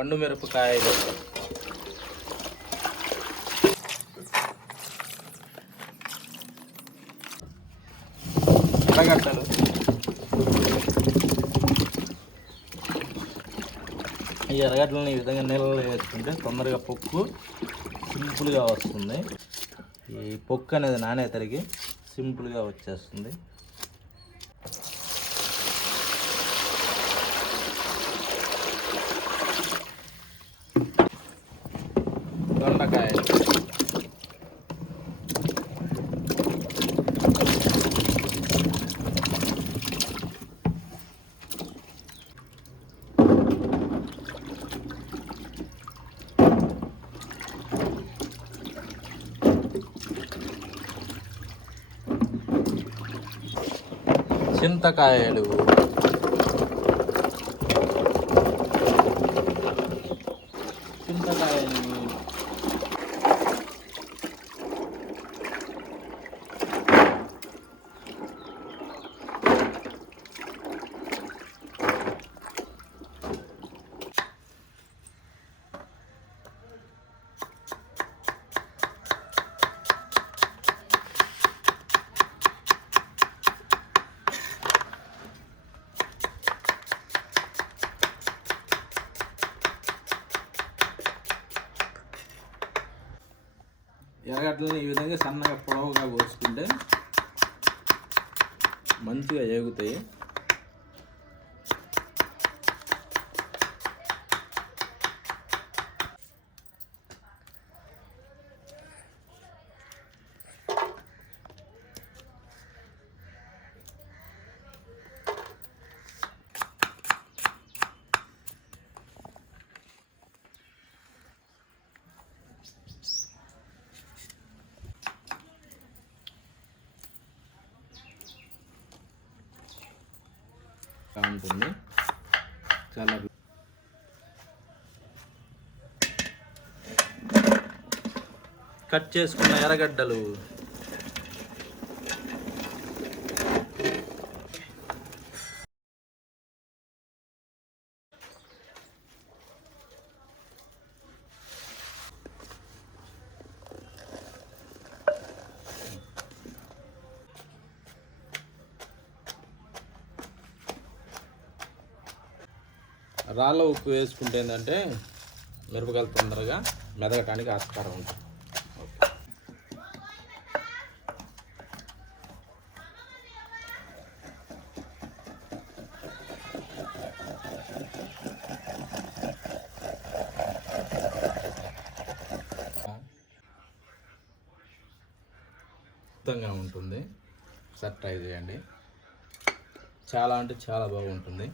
పండు మిరపకాయలు, ఎర్రగడ్డలు, ఈ ఎర్రగడ్డలను ఈ విధంగా నీళ్ళలో వేసుకుంటే తొందరగా పొక్కు సింపుల్గా వస్తుంది. ఈ పొక్కు అనేది నానే తరిగి సింపుల్గా వచ్చేస్తుంది. దొండకాయలు, చింతకాయలు, ఎర్రగడ్డలను ఈ విధంగా సన్నగా పొడవుగా కోసుకుంటే మంచిగా ఏగుతాయి. ఉంటుంది చాలా. కట్ చేసుకున్న ఎర్రగడ్డలు, రాళ్ళ ఉప్పు వేసుకుంటే ఏంటంటే మిరపకాయలు తొందరగా మెదగటానికి ఆస్కారం ఉంటుంది. అద్భుతంగా ఉంటుంది. ఒకసారి ట్రై చేయండి. చాలా అంటే చాలా బాగుంటుంది.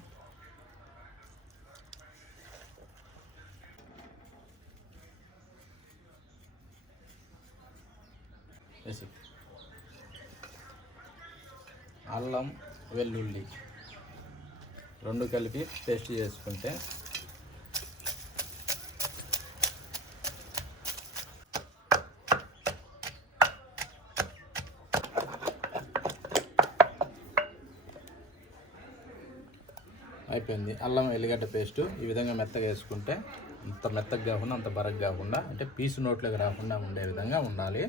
అల్లం వెల్లుల్లి రెండు కలిపి పేస్ట్ చేసుకుంటే అయిపోయింది. అల్లం ఎల్లిగడ్డ పేస్టు ఈ విధంగా మెత్తగా వేసుకుంటే అంత మెత్తగా కాకుండా అంత బరగ్గా కాకుండా అంటే పీసు నోట్లోకి రాకుండా ఉండే విధంగా ఉండాలి.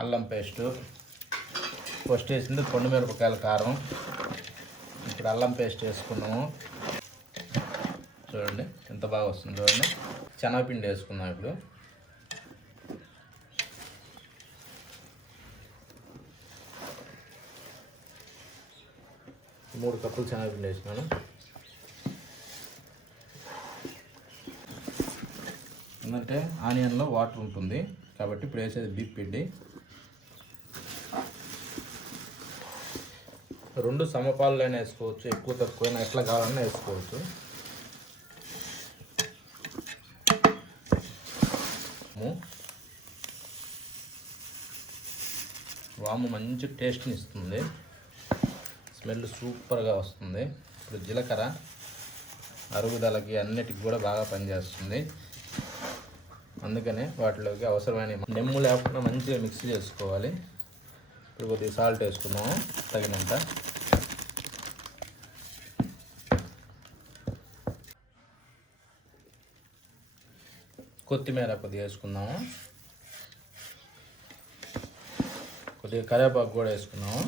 అల్లం పేస్టు ఫస్ట్ వేసింది పండు మిరపకాయల కారం. ఇప్పుడు అల్లం పేస్ట్ వేసుకున్నాము. చూడండి ఎంత బాగా వస్తుంది. చూడండి శనగపిండి వేసుకున్నాం. ఇప్పుడు మూడు కప్పులు శనగపిండి వేసినాను. ఎందుకంటే ఆనియన్లో వాటర్ ఉంటుంది కాబట్టి ఇప్పుడు వేసేది బీప్ పిండి. రెండు సమపాలైనా వేసుకోవచ్చు, ఎక్కువ తక్కువైనా ఎట్లా కావాలన్నా వేసుకోవచ్చు. వాము మంచి టేస్ట్ని ఇస్తుంది, స్మెల్ సూపర్గా వస్తుంది. ఇప్పుడు జీలకర్ర అరుగుదలకి అన్నిటికి కూడా బాగా పనిచేస్తుంది. అందుకనే వాటిలోకి అవసరమైన నెమ్ము లేకుండా మంచిగా మిక్స్ చేసుకోవాలి. ఇప్పుడు కొద్దిగా సాల్ట్ వేసుకున్నాము తగినంత. కొత్తిమీర కొద్దిగా వేసుకుందాము. కొద్దిగా కరివేపాకు కూడా వేసుకున్నాము.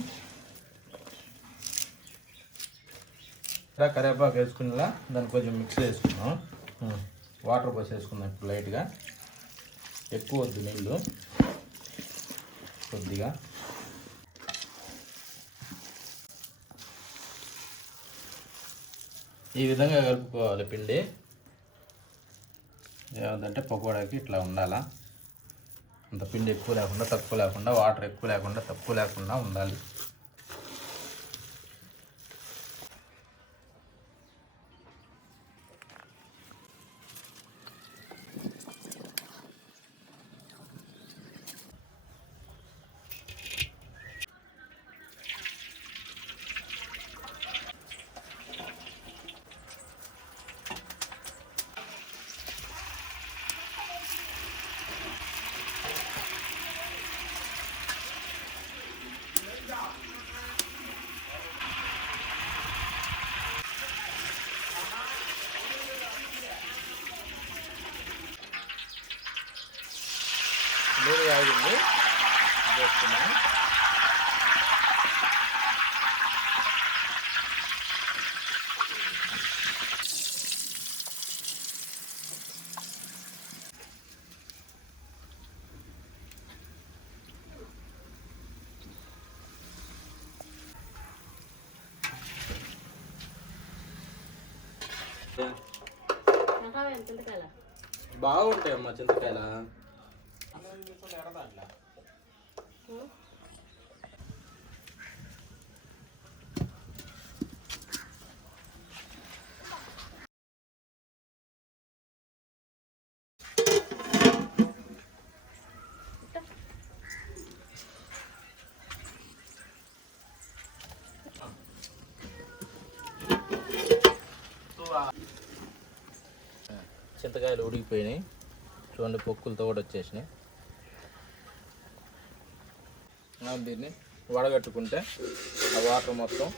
కరివేపాకు వేసుకునేలా దాన్ని కొంచెం మిక్స్ చేసుకున్నాం. వాటర్ పోసేసుకున్నాం ఇప్పుడు లైట్గా, ఎక్కువ వద్దు నీళ్ళు, కొద్దిగా. ఈ విధంగా కలుపుకోవాలి పిండి. ఏమంటే పకోడాకి ఇట్లా ఉండాలా. అంత పిండి ఎక్కువ లేకుండా తక్కువ లేకుండా, వాటర్ ఎక్కువ లేకుండా తక్కువ లేకుండా ఉండాలి. నీరు కాగింది, వేసుకున్నాం. బాగుంటాయమ్మా చింతకాయల. చింతకాయలు ఉడికిపోయినాయి చూడండి, పొక్కులతో కూడా వచ్చేసినాయి. దీన్ని వడగట్టుకుంటే ఆ వాటర్ మొత్తం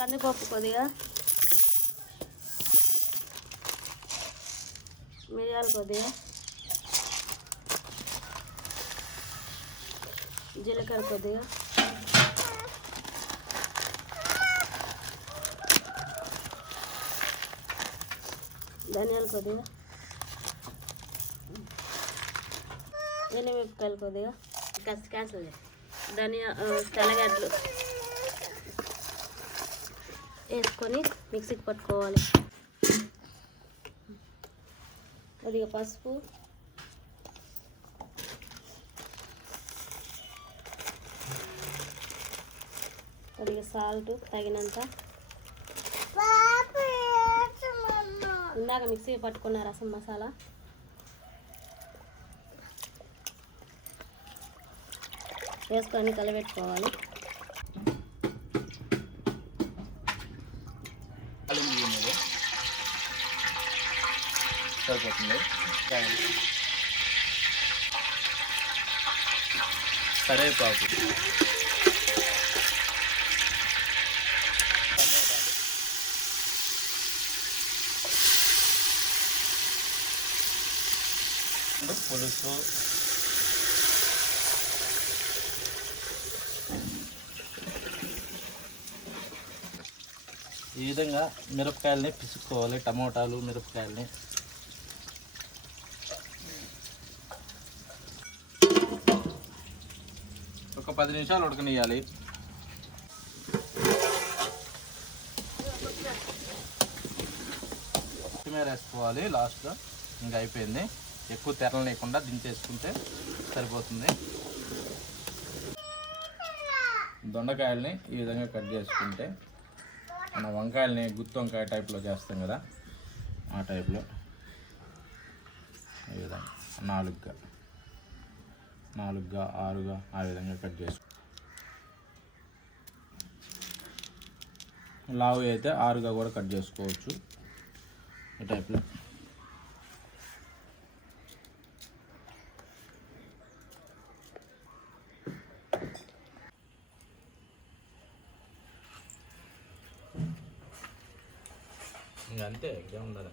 కందిపప్పు కొద్దిగా, మిరియాలు కొద్దిగా, జీలకర్ర కొద్దిగా, ధనియాలు కొద్దిగా, ఎండుమిరపకాయలు కొద్దిగా, క్యాన్సిల్ తెల్లగడ్డలు వేసుకొని మిక్సీకి పట్టుకోవాలి. కొద్దిగా పసుపు, కొద్దిగా సాల్ట్ తగినంత, ఇందాక మిక్సీ పట్టుకున్న రసం మసాలా, వేసుకొని కలబెట్టుకోవాలి. సరిపోతుంది. కరివేపాకు, చింతపండు పులుసు, ఈ విధంగా మిరపకాయలని పిసుకోవాలి. టమోటాలు మిరపకాయలని ఒక 10 నిమిషాలు ఉడకనియాలి. కొత్తిమీర వేసుకోవాలి లాస్ట్లో. ఇంకా అయిపోయింది. ఎక్కువ తెరలు లేకుండా దించేసుకుంటే సరిపోతుంది. దొండకాయలని ఈ విధంగా కట్ చేసుకుంటే మన వంకాయలని గుత్తి వంకాయ టైప్లో చేస్తాం కదా, ఆ టైప్లో ఈ విధంగా 4గా 6గా ఆ విధంగా కట్ చేసుకో. లావు అయితే 6గా కూడా కట్ చేసుకోవచ్చు. ఈ టైప్లో ఇంకా అంతే. ఇంకా ఉండాలి.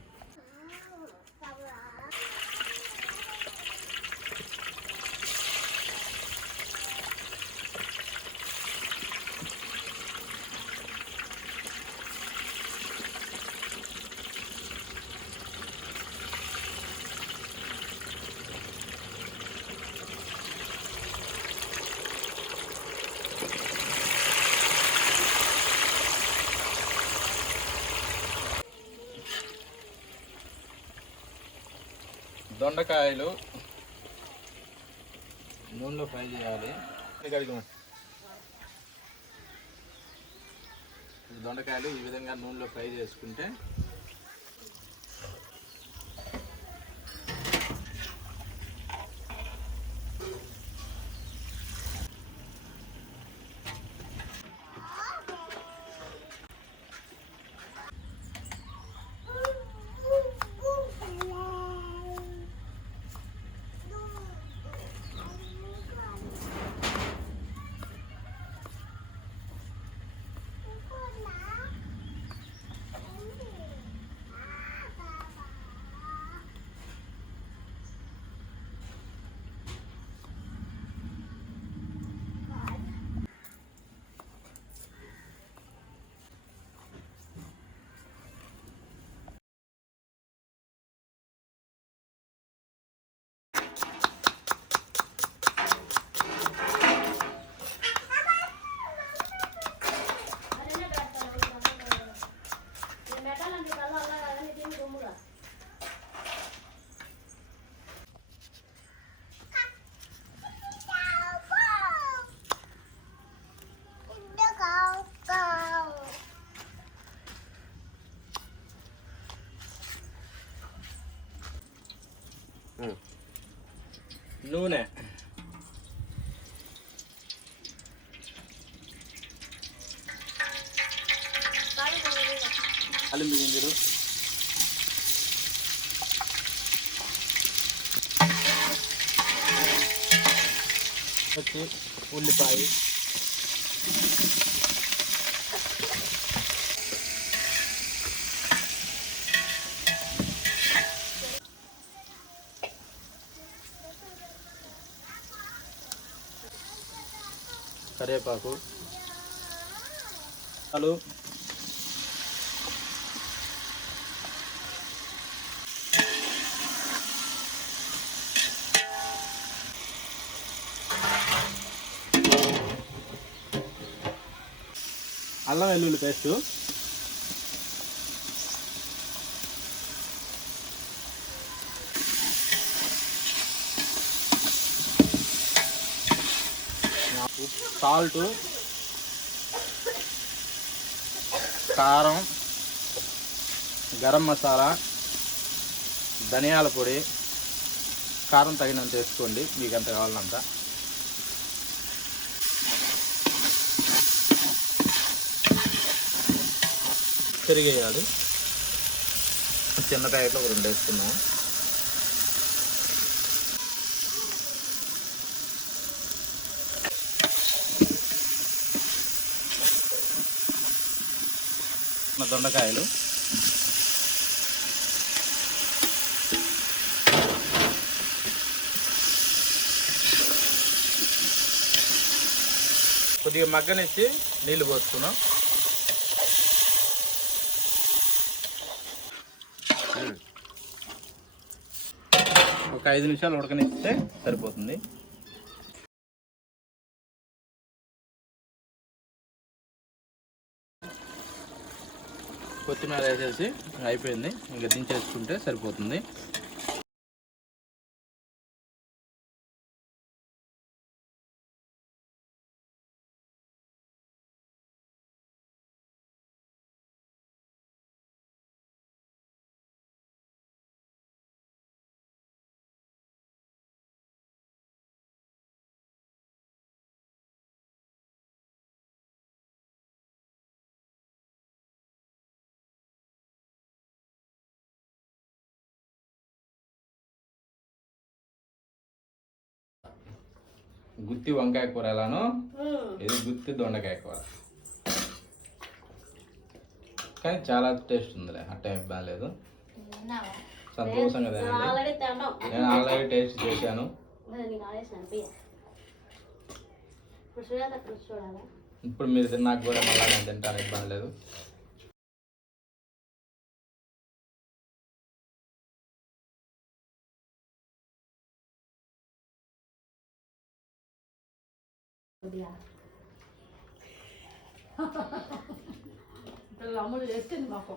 దొండకాయలు నూనెలో ఫ్రై చేయాలి. దొండకాయలు ఈ విధంగా నూనెలో ఫ్రై చేసుకుంటే నూనె, అల్లం గింజలు, ఉల్లిపాయ, కరివేపాకు, అల్లం, వెల్లుల్లి పేస్టు, సాల్టు, కారం, గరం మసాలా, ధనియాల పొడి, కారం తగినంత వేసుకోండి, మీకు ఎంత కావాలంత. పెరిగేయాలి. చిన్న ప్యాకెట్లో ఒక 2 వేసుకున్నాము. దొండకాయలు, కొద్దిగా మగ్గనిచ్చి నీళ్ళు పోసుకున్నాం. ఒక 5 నిమిషాలు ఉడకనిస్తే సరిపోతుంది. కొత్తిమీర వేసేసి అయిపోయింది, ఇంకా దించేసుకుంటే సరిపోతుంది. గుత్తి వంకాయ కూర ఎలానో ఇది గుత్తి దొండకాయ కూర, కానీ చాలా టేస్ట్ ఉందిలే, అట్టే ఇబ్బంది లేదు. సంతోషంగా తినండి. నేను ఆల్రెడీ టేస్ట్ చేశాను. ఇప్పుడు మీరు తిన్నాక కూడా మళ్ళీ నేను తింటాను, ఇబ్బంది లేదు. అమ్ములు చేస్తుంది మాకు.